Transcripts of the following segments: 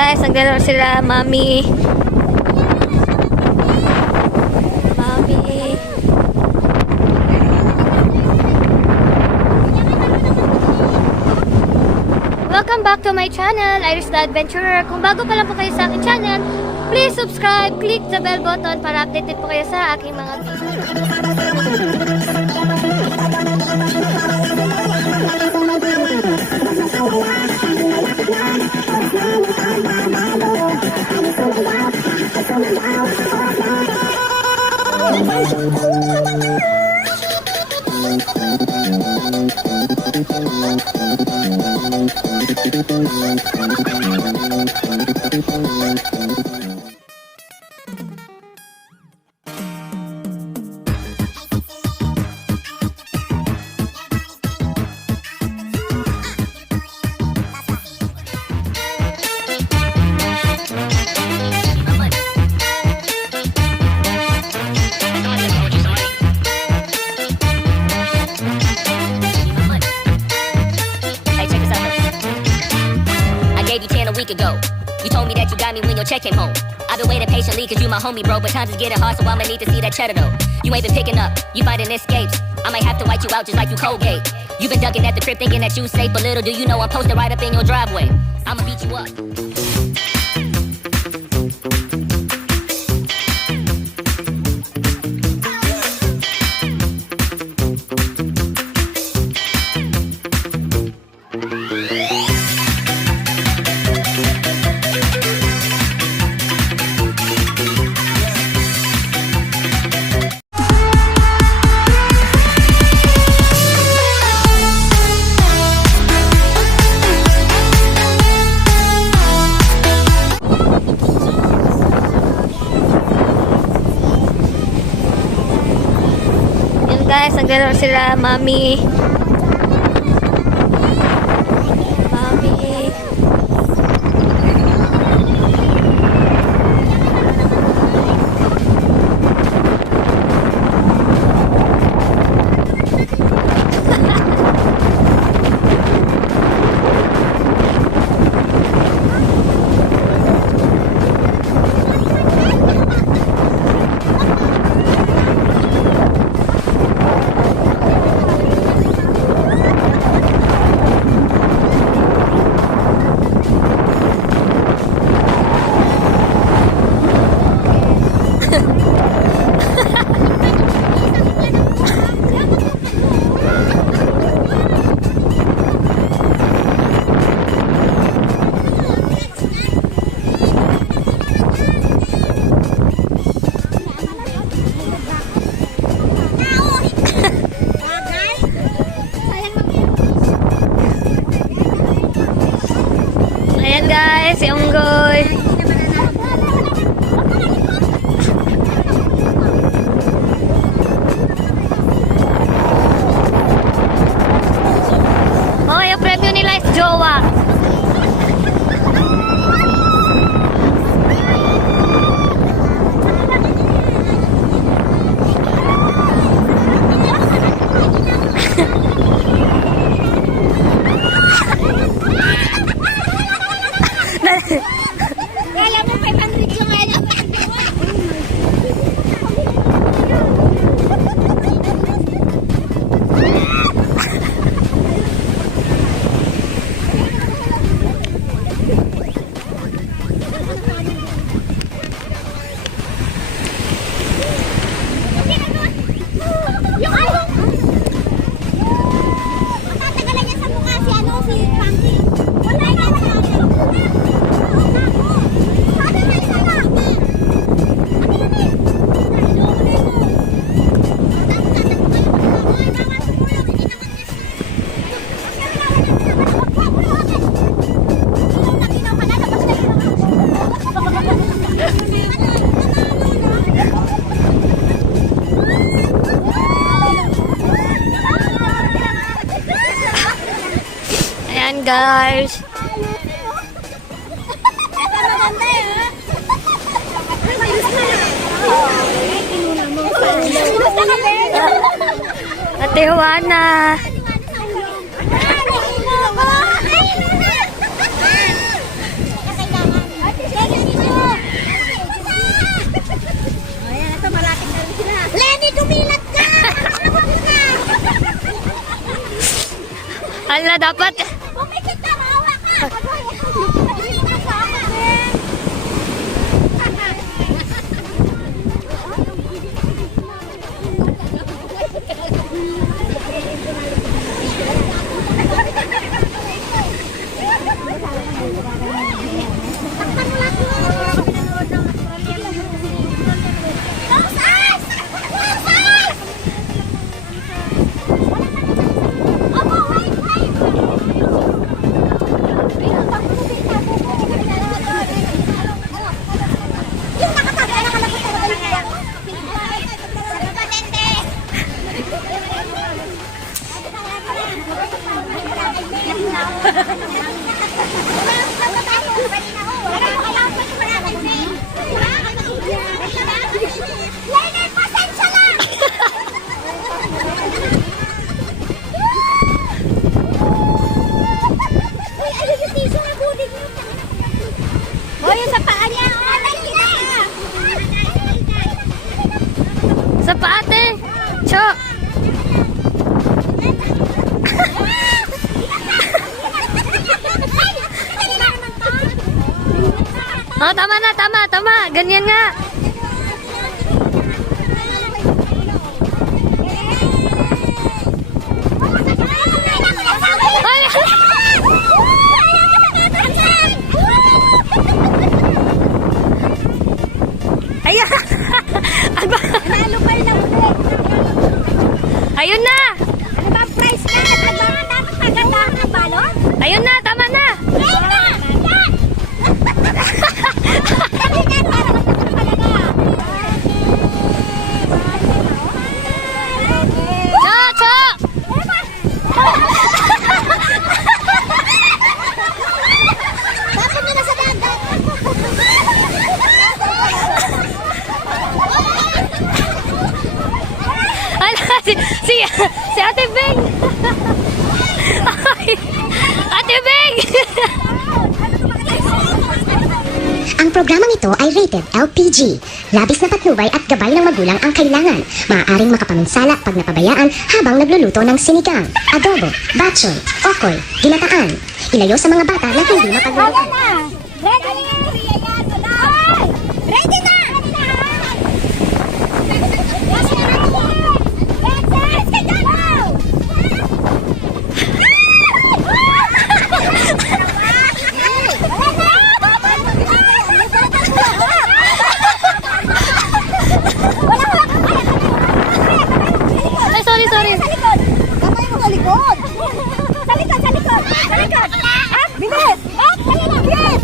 Guys, naglalaro sila, Mami. Welcome back to my channel, Iris the Adventurer. Kung bago pa lang po kayo sa aking channel, please subscribe, click the bell button para updated po kayo sa aking mga video. Ago. You told me that you got me when your check came home. I've been waiting patiently cause you my homie, bro, but times is getting hard, so I'ma need to see that cheddar though. You ain't been picking up, you finding escapes. I might have to white you out just like you Colgate. You been ducking at the crib thinking that you safe, but little do you know I'm posted right up in your driveway. I'ma beat you up. Guys, naglalaro sila, Mami. Guys, si Unggoy. Oh, yung premyo nila is jowa. Kala mo 500 yung ano. Yung ano? Matatagalan niya sa mukha si ano, si Frankie. Wala na sa akin. Sabi na isa na. Ayan guys. Ate Juana. Dumilat ka! Hala, dapat. Pumikit ka, maawa ka! Dumilat ka ako, eh! Leonard, pasensya lang! Uy, ayun yung tissue na budig mo. Uy, yung sa paa niya. Sa paate. Cho. Oh, tama na, tama. Ganyan nga. Ay! Ayan! Nalo pa rin ang ulit. Ayun na! Ano ba ang price na? Dapat magandahan ng balon? Ayun na, tama na! Ayun na! Yan! Sabi nga, parang ang gusto talaga. Cho! Cho! Bakit nyo na sa dagat? Ala, si Ate Beng! Ay, Ate Beng! Ang programang ito ay rated LPG. Labis na patnubay at gabay ng magulang ang kailangan. Maaaring makapaminsala pag napabayaan habang nagluluto ng sinigang, adobo, batchoy, okoy, ginataan. Ilayo sa mga bata na hindi mapagluluto. Ready? Ready na! Ay, sorry. Kamay mo sa likod. Sa likod. Sa likod. Bilis! Dali na, bilis!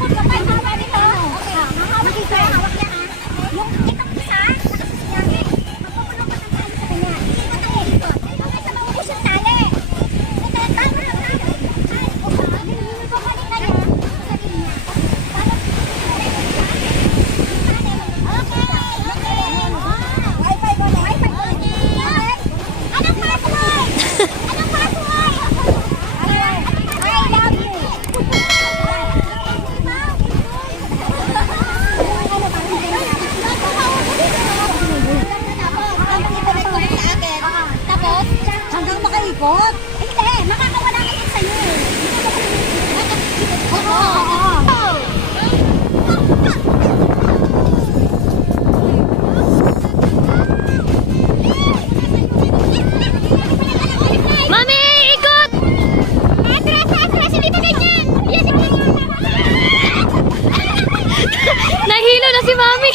ikot ka pa, hawak nito. Okay, hawak ito. Hawak niya ha. Yung itong isa, nakasisi niya. Magpupuno pa ng tali sa kanya. Ikot ang ikot. Hanggang sa maubos yung tali. Ito, tama na. Babalik na niya sa linya. Wi-Fi ko na. Wi-Fi ko na. Anong password? Anong password? I love you. Tapos, hanggang makaikot. Hindi, makakawala ka din sa'yo eh. Oo. Mami, ikot! Atras, hindi pa ganyan. Yan, sige. Nahilo na si Mami.